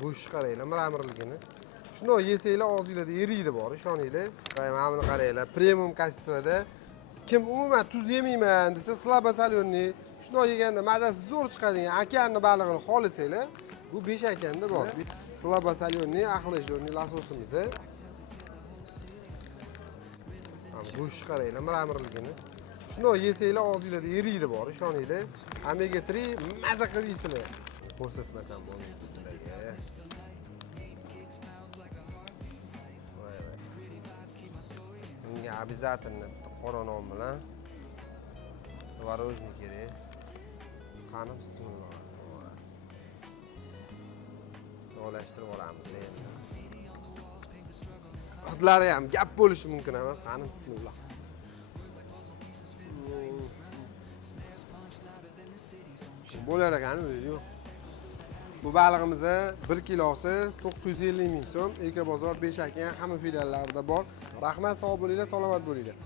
Go'sht qaranglar, miramirligini. Shundoq yesanglar og'zingizda eriydi bor, ishoninglar. Mana buni qaranglar, premium kачествоda. Kim umuman tuz yemayman desa, slabosolioniy, shundoq yeganda mazasi zo'r chiqadigan okeanni balig'ini xohlasanglar, bu 5 ekanda bor. Slabosolioniy, охлажденный lososimiz. Go'sht qaranglar, miramirligini. Shundoq yesanglar og'zingizda eriydi bor, ishoninglar. Omega 3 maza qilib yeysizlar. Ko'rsatmasam bo'lmaydi sizlarga. Bunga обязательно qora non bilan tvorожник kerak. Qani bismillah. To'lashtirib olamiz endi. Hidlari ham gap bo'lishi mumkin emas. Qani bismillah. Bo'lar ekan yo'q. Bu balig'imiz 1 kilosi 950 ming so'm. Eka bozor 5 aka hamma filiallarida bor. Rahmat, sog' bo'linglar, salomat bo'linglar.